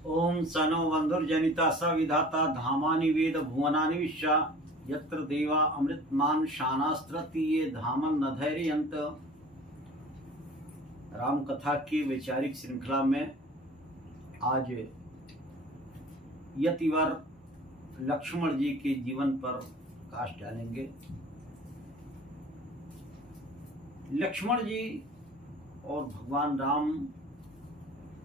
ओम सनो वंधुर्जनिता स विधाता धामानि वेद भुवनानि विश्वा यत्र देवा अमृतमान शानास्त्रति ये धामन न धैर्यंत। राम कथा की वैचारिक श्रृंखला में आज यतिवर लक्ष्मण जी के जीवन पर प्रकाश डालेंगे। लक्ष्मण जी और भगवान राम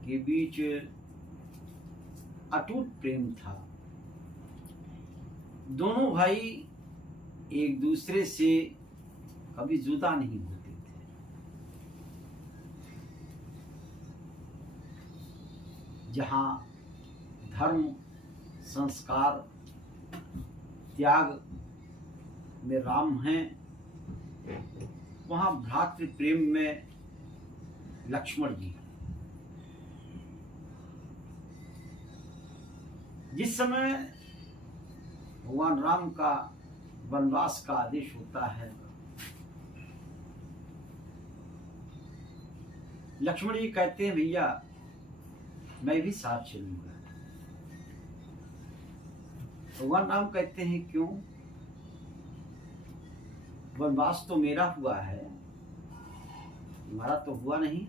के बीच अटूट प्रेम था। दोनों भाई एक दूसरे से कभी जुदा नहीं होते थे। जहां धर्म, संस्कार, त्याग में राम हैं, वहां भ्रातृ प्रेम में लक्ष्मण जी। जिस समय भगवान राम का वनवास का आदेश होता है, लक्ष्मण जी कहते हैं भैया मैं भी साथ चलूंगा। भगवान राम कहते हैं क्यों? वनवास तो मेरा हुआ है, तुम्हारा तो हुआ नहीं।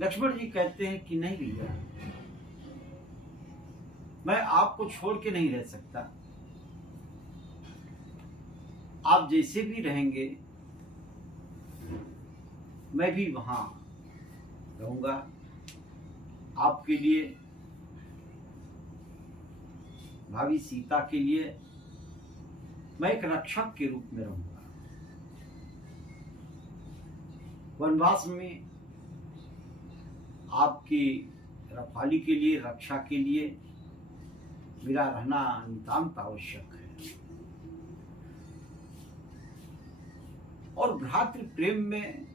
लक्ष्मण जी कहते हैं कि नहीं भैया, मैं आपको छोड़ के नहीं रह सकता। आप जैसे भी रहेंगे मैं भी वहां रहूंगा। आपके लिए, भाभी सीता के लिए मैं एक रक्षक के रूप में रहूंगा। वनवास में आपकी रखवाली के लिए, रक्षा के लिए मेरा रहना नितांत आवश्यक है। और भ्रातृ प्रेम में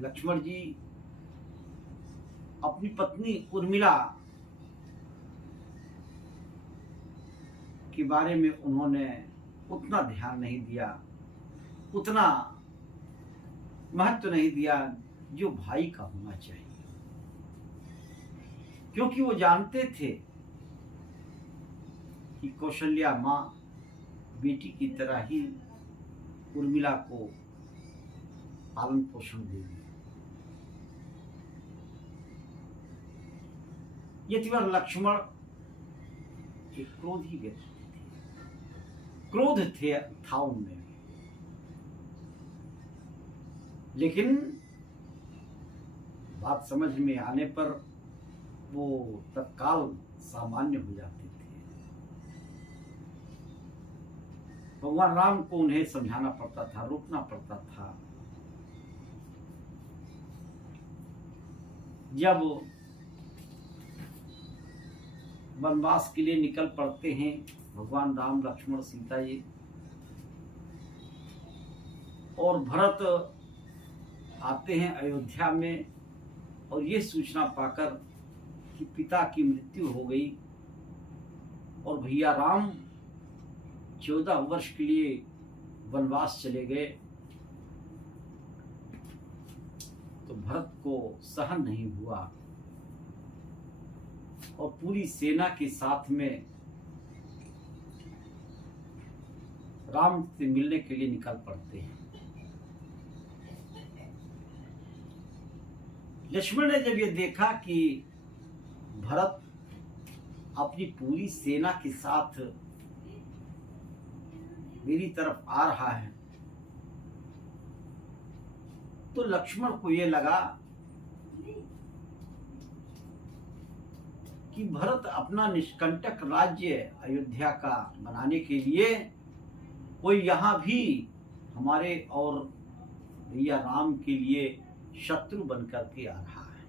लक्ष्मण जी अपनी पत्नी उर्मिला के बारे में उन्होंने उतना ध्यान नहीं दिया, उतना महत्व नहीं दिया जो भाई का होना चाहिए। क्योंकि वो जानते थे कि कौशल्या माँ बेटी की तरह ही उर्मिला को पालन पोषण देगी। यतिवर लक्ष्मण एक क्रोधी व्यक्ति थे, क्रोध था उनमें, लेकिन बात समझ में आने पर वो तत्काल सामान्य हो जाते थे। भगवान राम को उन्हें समझाना पड़ता था, रोकना पड़ता था। जब वनवास के लिए निकल पड़ते हैं भगवान राम, लक्ष्मण, सीता जी, और भरत आते हैं अयोध्या में, और ये सूचना पाकर कि पिता की मृत्यु हो गई और भैया राम 14 वर्ष के लिए वनवास चले गए, तो भरत को सहन नहीं हुआ और पूरी सेना के साथ में राम से मिलने के लिए निकल पड़ते हैं। लक्ष्मण ने जब ये देखा कि भरत अपनी पूरी सेना के साथ मेरी तरफ आ रहा है, तो लक्ष्मण को ये लगा कि भरत अपना निष्कंटक राज्य अयोध्या का बनाने के लिए कोई यहां भी हमारे और भैया राम के लिए शत्रु बनकर के आ रहा है।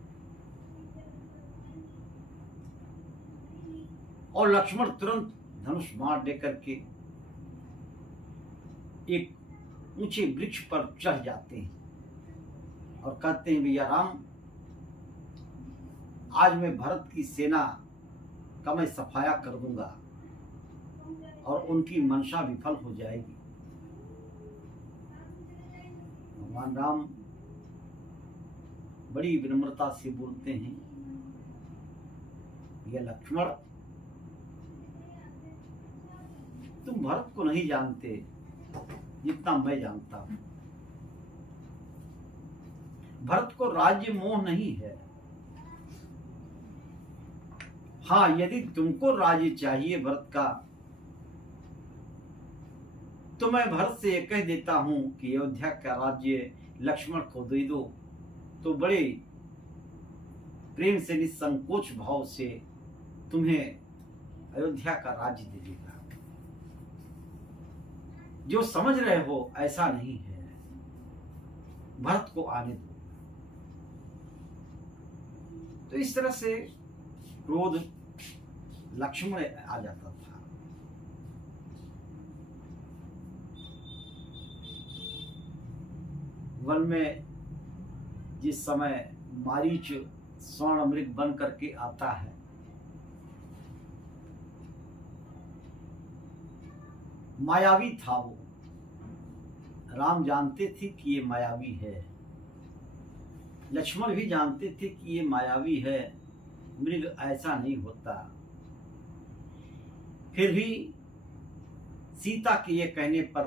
और लक्ष्मण तुरंत धनुष बाण लेकर के एक ऊंचे वृक्ष पर चढ़ जाते हैं और कहते हैं भैया राम, आज मैं भरत की सेना का मैं सफाया कर दूंगा और उनकी मंशा विफल हो जाएगी। भगवान राम बड़ी विनम्रता से बोलते हैं, ये लक्ष्मण, तुम भरत को नहीं जानते जितना मैं जानता हूं। भरत को राज्य मोह नहीं है। हाँ, यदि तुमको राज्य चाहिए भरत का, तो मैं भरत से ये कह देता हूं कि अयोध्या का राज्य लक्ष्मण को दे दो, तो बड़े प्रेम से निसंकोच भाव से तुम्हें अयोध्या का राज्य दे देगा। जो समझ रहे हो ऐसा नहीं है, भरत को आने दो। तो इस तरह से क्रोध लक्ष्मण आ जाता था। वन में जिस समय मारीच स्वर्ण मृग बन करके आता है, मायावी था वो। राम जानते थे कि ये मायावी है, लक्ष्मण भी जानते थे कि ये मायावी है, मृग ऐसा नहीं होता। फिर भी सीता के ये कहने पर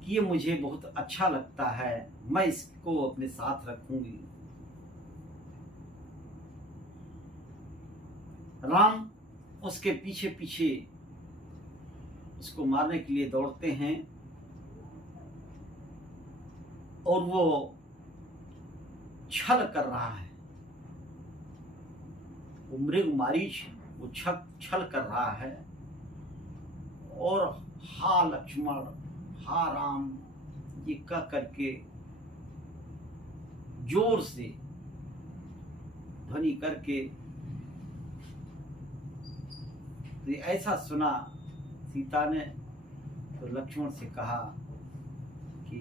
कि ये मुझे बहुत अच्छा लगता है, मैं इसको अपने साथ रखूंगी। राम उसके पीछे पीछे उसको मारने के लिए दौड़ते हैं और वो छल कर रहा है। वो मृग मारीच वो छल कर रहा है और हा लक्ष्मण, हा राम, ये कह करके जोर से ध्वनि करके तो ऐसा सुना सीता ने, तो लक्ष्मण से कहा कि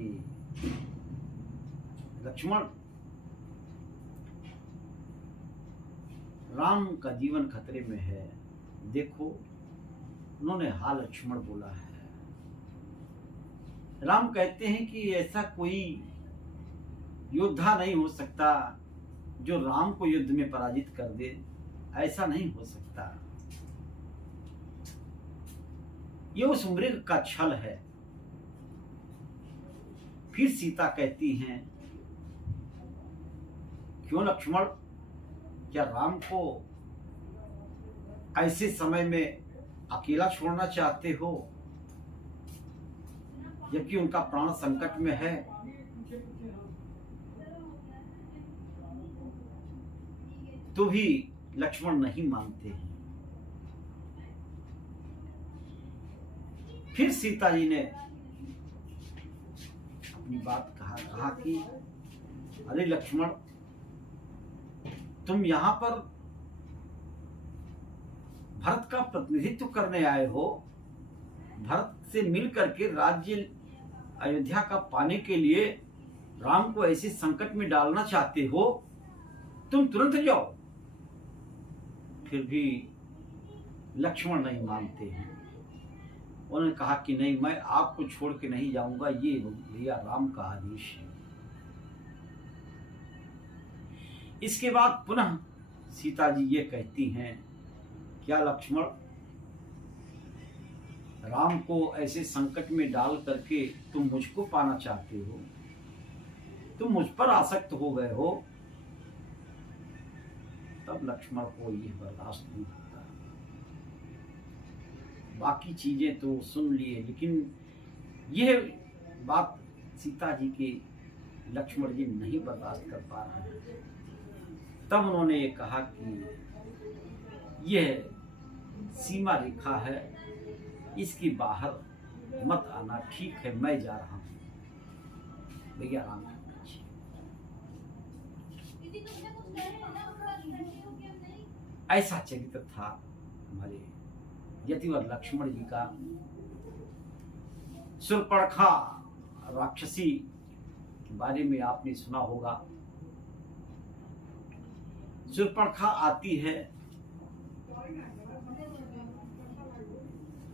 लक्ष्मण, राम का जीवन खतरे में है। देखो, उन्होंने हा लक्ष्मण बोला है। राम कहते हैं कि ऐसा कोई योद्धा नहीं हो सकता जो राम को युद्ध में पराजित कर दे, ऐसा नहीं हो सकता। ये उस मृग का छल है। फिर सीता कहती हैं, क्यों लक्ष्मण, क्या राम को ऐसे समय में अकेला छोड़ना चाहते हो, जबकि उनका प्राण संकट में है? तो भी लक्ष्मण नहीं मानते हैं। फिर सीता जी ने अपनी बात कहा कि अरे लक्ष्मण, तुम यहां पर भरत का प्रतिनिधित्व करने आए हो, भरत से मिल करके राज्य अयोध्या का पाने के लिए राम को ऐसे संकट में डालना चाहते हो, तुम तुरंत जाओ। फिर भी लक्ष्मण नहीं मानते हैं। उन्होंने कहा कि नहीं, मैं आपको छोड़ के नहीं जाऊंगा, ये भैया राम का आदेश है। इसके बाद पुनः सीता जी ये कहती हैं, क्या लक्ष्मण, राम को ऐसे संकट में डाल करके तुम मुझको पाना चाहते हो? तुम मुझ पर आसक्त हो गए हो? तब लक्ष्मण को यह बर्दाश्त नहीं होता। बाकी चीजें तो सुन लिए, लेकिन यह बात सीता जी के लक्ष्मण जी नहीं बर्दाश्त कर पा रहे हैं। तब उन्होंने ये कहा कि यह सीमा रेखा है, इसके बाहर मत आना, ठीक है, मैं जा रहा हूं। भैया राम ऐसा चरित्र था हमारे यतिवर लक्ष्मण जी का। शूर्पणखा राक्षसी के बारे में आपने सुना होगा। शूर्पणखा आती है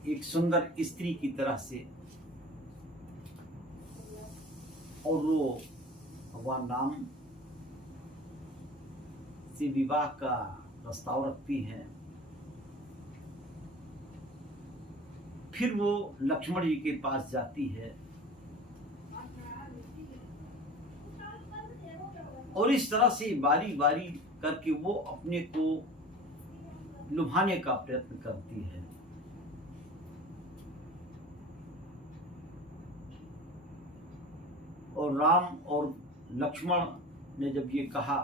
एक सुंदर स्त्री की तरह से, और वो भगवान राम से विवाह का प्रस्ताव रखती हैं। फिर वो लक्ष्मण जी के पास जाती है और इस तरह से बारी बारी करके वो अपने को लुभाने का प्रयत्न करती है। और राम और लक्ष्मण ने जब ये कहा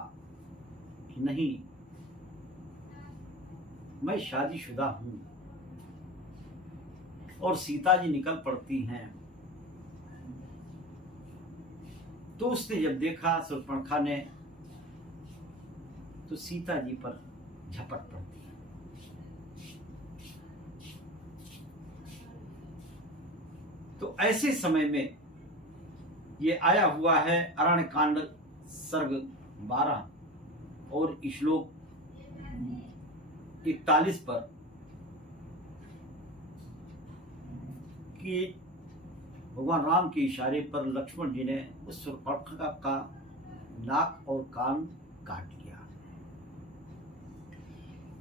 कि नहीं, मैं शादीशुदा हूं, और सीता जी निकल पड़ती हैं, तो उसने जब देखा शूर्पणखा ने, तो सीता जी पर झपट पड़ती है। तो ऐसे समय में ये आया हुआ है अरण्य कांड सर्ग 12 और श्लोक 41 पर कि भगवान राम के इशारे पर लक्ष्मण जी ने उस शूर्पणखा का नाक और कान काट लिया।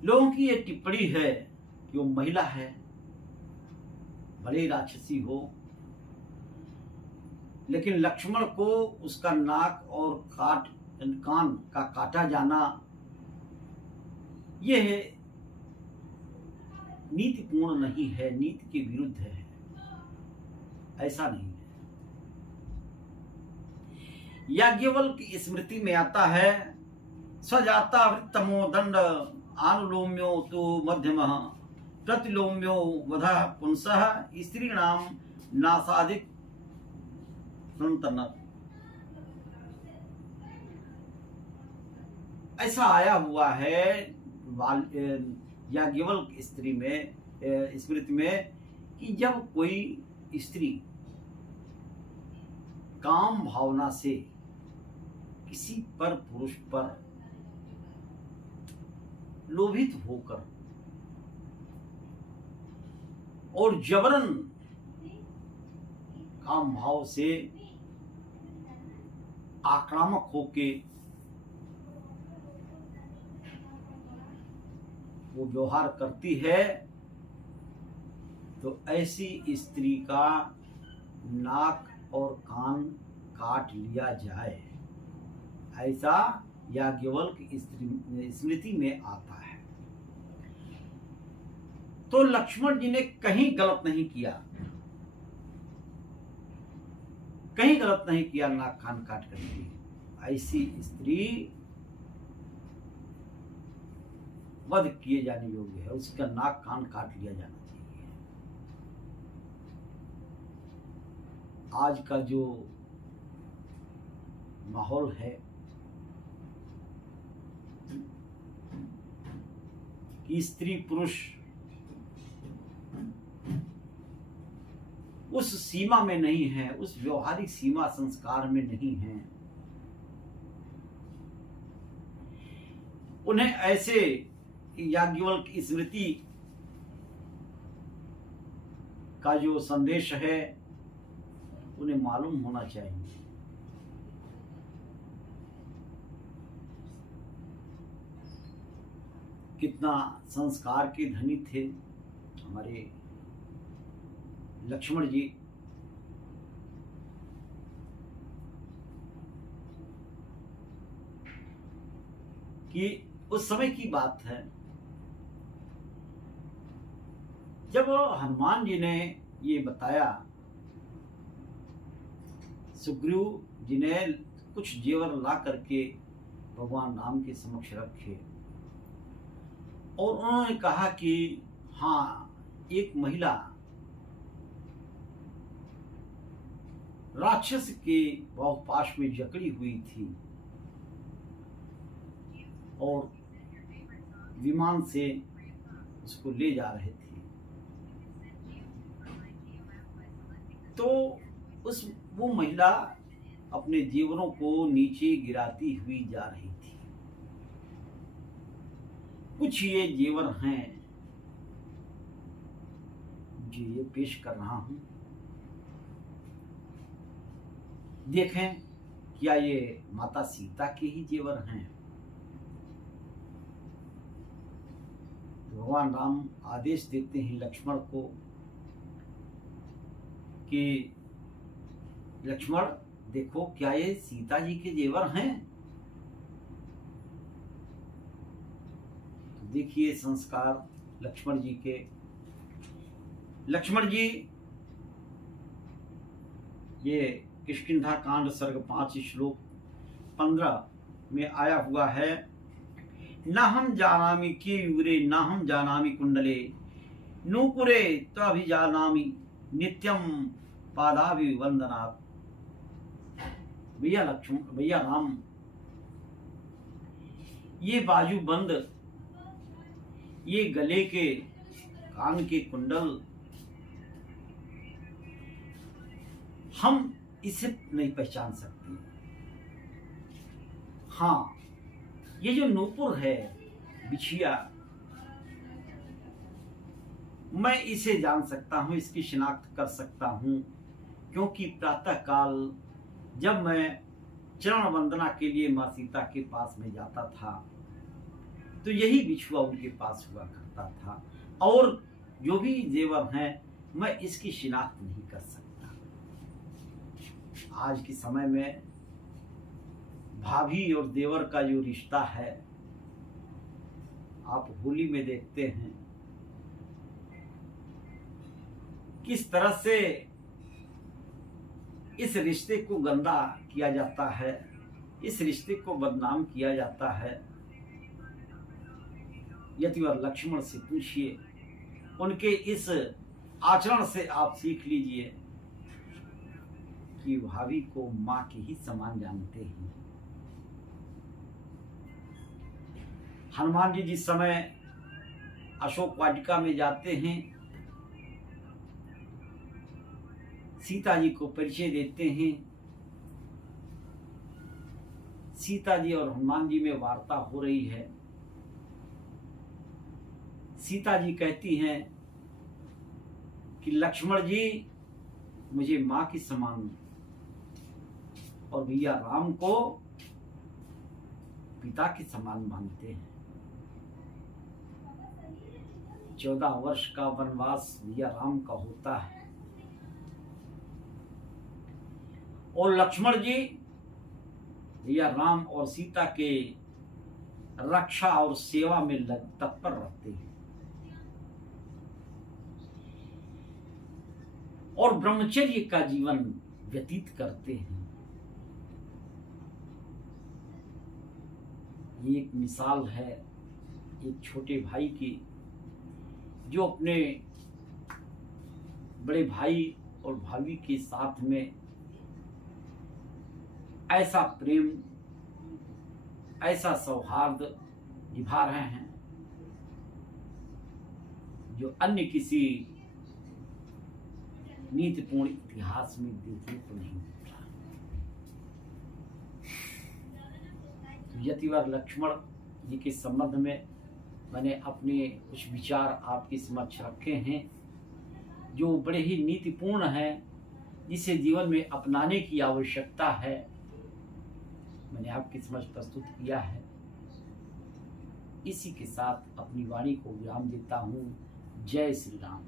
लोगों की ये टिप्पणी है कि वो महिला है, भले ही राक्षसी हो, लेकिन लक्ष्मण को उसका नाक और कान का काटा जाना यह नीतिपूर्ण नहीं है, नीति के विरुद्ध है। ऐसा नहीं है। याज्ञवल्क्य स्मृति में आता है, स्वजाता वृत्तमो दंड आनुलोम्यो तो मध्यमः प्रतिलोम्यो वधः पुंसः स्त्रीणाम नासादिक संतन। ऐसा आया हुआ है याज्ञवल्क्य स्मृति में कि जब कोई स्त्री काम भावना से किसी पर पुरुष पर लोभित होकर और जबरन काम भाव से आक्रामक होके वो व्यवहार करती है, तो ऐसी स्त्री का नाक और कान काट लिया जाए, ऐसा याज्ञवल्क्य स्मृति में आता है। तो लक्ष्मण जी ने कहीं गलत नहीं किया, कहीं गलत नहीं किया नाक कान काट कर दिए। ऐसी स्त्री वध किए जाने योग्य है, उसका नाक कान काट लिया जाना चाहिए। आज का जो माहौल है कि स्त्री पुरुष उस सीमा में नहीं है, उस व्यवहारिक सीमा संस्कार में नहीं है, उन्हें ऐसे याज्ञवल्क्य स्मृति का जो संदेश है उन्हें मालूम होना चाहिए। कितना संस्कार के धनी थे हमारे लक्ष्मण जी। कि उस समय की बात है जब हनुमान जी ने ये बताया, सुग्रीव जी ने कुछ जेवर ला करके भगवान राम के समक्ष रखे और उन्होंने कहा कि हाँ, एक महिला राक्षस के बहुपाश में जकड़ी हुई थी और विमान से उसको ले जा रहे थे, तो वो महिला अपने जेवरों को नीचे गिराती हुई जा रही थी। कुछ ये जेवर हैं जो ये पेश कर रहा हूं, देखें क्या ये माता सीता के ही जेवर हैं। भगवान राम आदेश देते हैं लक्ष्मण को कि लक्ष्मण देखो, क्या ये सीता जी के जेवर हैं? तो देखिए संस्कार लक्ष्मण जी के। लक्ष्मण जी, ये किष्किंधा कांड सर्ग 5 श्लोक 15 में आया हुआ है। न हम जानामि केयूरे न हम जानामि कुंडले नूपुरे त्वभिजानामि नित्यम पादाभिवंदनात्। भैया राम, ये बाजूबंद, ये गले के कान के कुंडल, हम इसे नहीं पहचान सकते। हाँ, ये जो नूपुर है, बिछिया, मैं इसे जान सकता हूँ, इसकी शिनाख्त कर सकता हूँ, क्योंकि प्रातः काल जब मैं चरण वंदना के लिए माँ सीता के पास में जाता था तो यही बिछुआ उनके पास हुआ करता था। और जो भी जेवर हैं, मैं इसकी शिनाख्त नहीं कर सकता। आज के समय में भाभी और देवर का जो रिश्ता है, आप होली में देखते हैं किस तरह से इस रिश्ते को गंदा किया जाता है, इस रिश्ते को बदनाम किया जाता है। यतिवर लक्ष्मण से पूछिए, उनके इस आचरण से आप सीख लीजिए कि भाभी को मां के ही समान जानते हैं। हनुमान जी जिस समय अशोक वाटिका में जाते हैं, सीता जी को परिचय देते हैं। सीता जी और हनुमान जी में वार्ता हो रही है। सीता जी कहती हैं कि लक्ष्मण जी मुझे मां की समान, और भैया राम को पिता के समान मानते हैं। 14 वर्ष का वनवास भैया राम का होता है, और लक्ष्मण जी भैया राम और सीता के रक्षा और सेवा में तत्पर रहते हैं, और ब्रह्मचर्य का जीवन व्यतीत करते हैं। ये एक मिसाल है एक छोटे भाई की, जो अपने बड़े भाई और भाभी के साथ में ऐसा प्रेम, ऐसा सौहार्द निभा रहे हैं जो अन्य किसी नीतिपूर्ण इतिहास में देखने को नहीं मिलता। यतिवर लक्ष्मण जी के संबंध में मैंने अपने कुछ विचार आपके समक्ष रखे हैं, जो बड़े ही नीतिपूर्ण हैं, जिसे जीवन में अपनाने की आवश्यकता है। मैंने आपके समक्ष प्रस्तुत किया है। इसी के साथ अपनी वाणी को विराम देता हूँ। जय श्री राम।